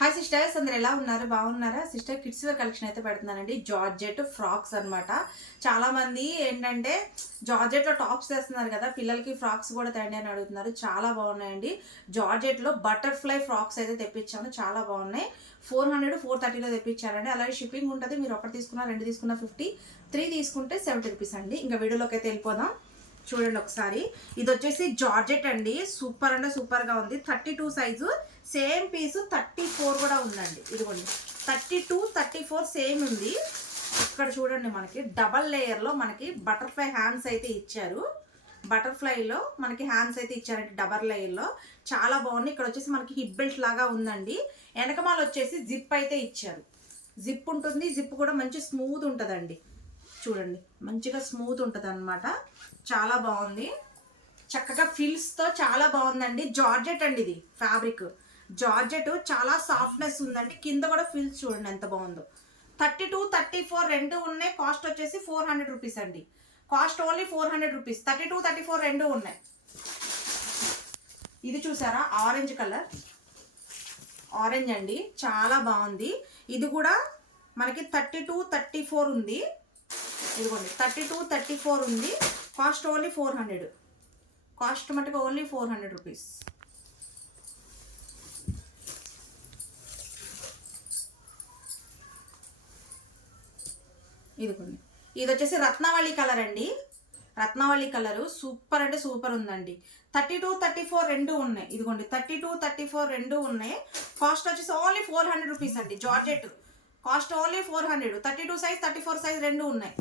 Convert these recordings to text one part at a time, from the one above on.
Hi sisters అందరు ఎలా ఉన్నారు? బాగున్నారా? సిస్టర్ కిడ్స్ వేర్ కలెక్షన్ అయితే పెడుతున్నానండి. జార్జెట్ ఫ్రాక్స్ అన్నమాట. చాలామంది ఏంటంటే జార్జెట్లో టాప్స్ వేస్తున్నారు కదా పిల్లలకి ఫ్రాక్స్ కూడా తేండి అని అడుగుతున్నారు. చాలా బాగున్నాయండి. జార్జెట్లో బటర్ఫ్లై ఫ్రాక్స్ అయితే తెప్పించాను. చాలా బాగున్నాయి. ఫోర్ హండ్రెడ్ ఫోర్ థర్టీలో తెప్పించారండి. అలాగే షిప్పింగ్ ఉంటుంది. మీరు ఒకటి తీసుకున్నా రెండు తీసుకున్నా ఫిఫ్టీ త్రీ తీసుకుంటే సెవెంటీ రూపీస్ అండి. ఇంకా వీడియోలోకి అయితే వెళ్ళిపోదాం. చూడండి ఒకసారి. ఇది వచ్చేసి జార్జెట్ అండి. సూపర్ అంటే సూపర్గా ఉంది. Thirty two size. Same piece thirty four కూడా ఉందండి. ఇదిగోండి. Thirty two thirty four same ఉంది. ఇక్కడ చూడండి మనకి. డబల్ లేయర్లో మనకి బటర్ఫ్లై హ్యాండ్స్ అయితే ఇచ్చారు. బటర్ఫ్లైలో మనకి హ్యాండ్స్ అయితే ఇచ్చారండి డబల్ లేయర్లో. చాలా బాగుంది. ఇక్కడ వచ్చేసి మనకి హిప్ బెల్ట్ లాగా ఉందండి. వెనకమాల వచ్చేసి జిప్ అయితే ఇచ్చారు. జిప్ ఉంటుంది. జిప్ కూడా మంచి స్మూత్ ఉంటుందండి. చూడండి. మంచిగా స్మూత్ ఉంటుంది అనమాట చాలా బాగుంది. చక్కగా ఫిల్స్తో చాలా బాగుందండి. జార్జెట్ అండి ఇది ఫ్యాబ్రిక్ జార్జెట్ చాలా సాఫ్ట్నెస్ ఉందండి. కింద కూడా ఫిల్స్ చూడండి ఎంత బాగుందో. థర్టీ టూ థర్టీ ఫోర్ రెండు ఉన్నాయి. కాస్ట్ వచ్చేసి ఫోర్ హండ్రెడ్ రూపీస్ అండి. Cost only four hundred rupees. Thirty two thirty four రెండు ఉన్నాయి. ఇది చూసారా? ఆరెంజ్ కలర్ ఆరెంజ్ అండి. చాలా బాగుంది. ఇది కూడా మనకి థర్టీ టూ థర్టీ ఫోర్ ఉంది. ఇదిగోండి థర్టీ టూ థర్టీ ఫోర్ ఉంది. Cost only four hundred cost మటుకు ఓన్లీ ఫోర్ హండ్రెడ్ రూపీస్ ఇదిగోండి. ఇది వచ్చేసి రత్నావళి కలర్ అండి. రత్నావళి కలరు సూపర్ అంటే సూపర్ ఉందండి. థర్టీ టూ థర్టీ ఫోర్ రెండు ఉన్నాయి. ఇదిగోండి థర్టీ టూ థర్టీ ఫోర్ రెండు ఉన్నాయి. కాస్ట్ వచ్చేసి ఓన్లీ ఫోర్ హండ్రెడ్ రూపీస్ అండి georgette cost only four hundred thirty two size thirty four size రెండు ఉన్నాయి.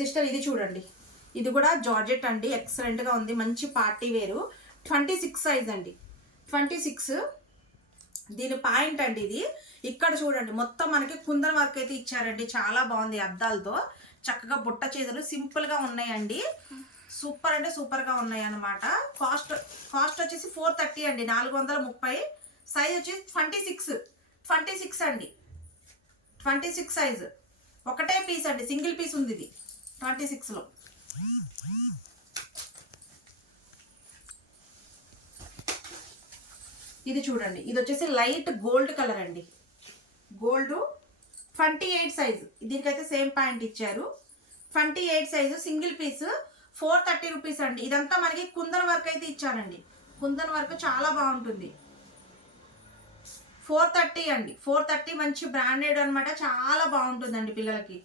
సిస్టర్ ఇది చూడండి. ఇది కూడా జార్జెట్ అండి ఎక్సలెంట్గా ఉంది మంచి పార్టీ వేరు. ట్వంటీ సిక్స్ సైజ్ అండి. ట్వంటీ సిక్స్ దీని పాయింట్ అండి ఇది. ఇక్కడ చూడండి మొత్తం మనకి కుందన్ వర్క్ అయితే ఇచ్చారండి చాలా బాగుంది అద్దాలతో. చక్కగా బుట్ట చేతులు సింపుల్గా ఉన్నాయండి. సూపర్ అంటే సూపర్గా ఉన్నాయి అనమాట కాస్ట్ కాస్ట్ వచ్చేసి ఫోర్ థర్టీ అండి నాలుగు వందల ముప్పై. సైజ్ వచ్చేసి ట్వంటీ సిక్స్ ట్వంటీ సిక్స్ అండి. ట్వంటీ సిక్స్ సైజ్ ఒకటే పీస్ అండి సింగిల్ పీస్ ఉంది ఇది. ట్వంటీ సిక్స్లో. ఇది చూడండి. ఇది వచ్చేసి లైట్ గోల్డ్ కలర్ అండి. Gold twenty eight size. దీనికైతే సేమ్ పాయింట్ ఇచ్చారు. Twenty eight size single piece four thirty rupees అండి. ఇదంతా మనకి కుందన్ వర్క్ అయితే ఇచ్చారండి. కుందన్ వర్క్ చాలా బాగుంటుంది. ఫోర్ థర్టీ అండి. ఫోర్ థర్టీ మంచి బ్రాండెడ్ అనమాట చాలా బాగుంటుందండి పిల్లలకి.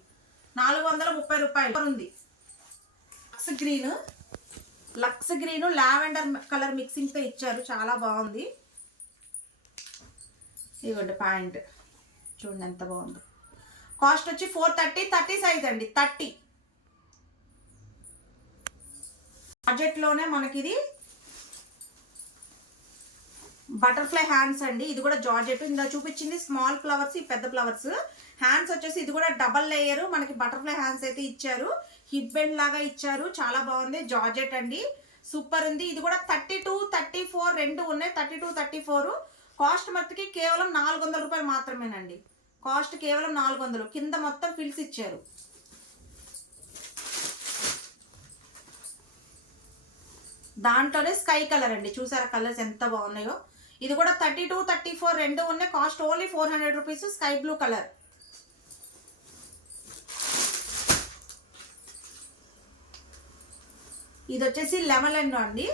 నాలుగు వందల ముప్పై రూపాయలు. ఉంది. Lux green lux green lavender colour మిక్సింగ్తో ఇచ్చారు. చాలా బాగుంది. ఇదిగోండి పాయింట్. చూడండి ఎంత బాగుందో. కాస్ట్ వచ్చి ఫోర్ థర్టీ థర్టీ సైజ్ అండి. థర్టీ బడ్జెట్లోనే మనకి ఇది బటర్ఫ్లై హ్యాండ్స్ అండి. ఇది కూడా జార్జెట్. ఇందులో చూపించింది స్మాల్ ఫ్లవర్స్ ఈ పెద్ద ఫ్లవర్స్. హ్యాండ్స్ వచ్చేసి ఇది కూడా డబల్ లేయర్. మనకి బటర్ఫ్లై హ్యాండ్స్ అయితే ఇచ్చారు. హిప్ బెండ్ లాగా ఇచ్చారు. చాలా బాగుంది. జార్జెట్ అండి. సూపర్ ఉంది. ఇది కూడా థర్టీ టూ థర్టీ ఫోర్ రెండు ఉన్నాయి. Thirty two thirty four. Cost మట్టుకి కేవలం నాలుగు వందల రూపాయలు మాత్రమేనండి. కాస్ట్ కేవలం నాలుగు వందలు. కింద మొత్తం ఫిల్స్ ఇచ్చారు. దాంట్లోనే స్కై కలర్ అండి. చూసారా కలర్స్ ఎంత బాగున్నాయో. ఇది కూడా థర్టీ టూ థర్టీ ఫోర్ రెండు ఉన్నాయి. Cost only four hundred rupees sky blue colour. ఇది వచ్చేసి లెమన్ ఎల్లో అండి.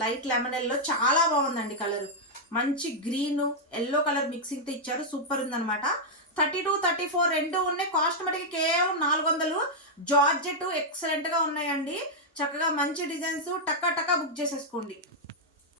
Light lemon yellow. చాలా బాగుందండి కలర్. మంచి గ్రీన్ ఎల్లో కలర్ మిక్సింగ్తో ఇచ్చారు. సూపర్ ఉందనమాట థర్టీ టూ థర్టీ ఫోర్ రెండు ఉన్నాయి. కాస్ట్ మటుకి కేవలం నాలుగు వందలు. జార్జెట్ ఎక్సలెంట్గా ఉన్నాయండి. చక్కగా మంచి డిజైన్స్. టక్క టక్క బుక్ చేసేసుకోండి.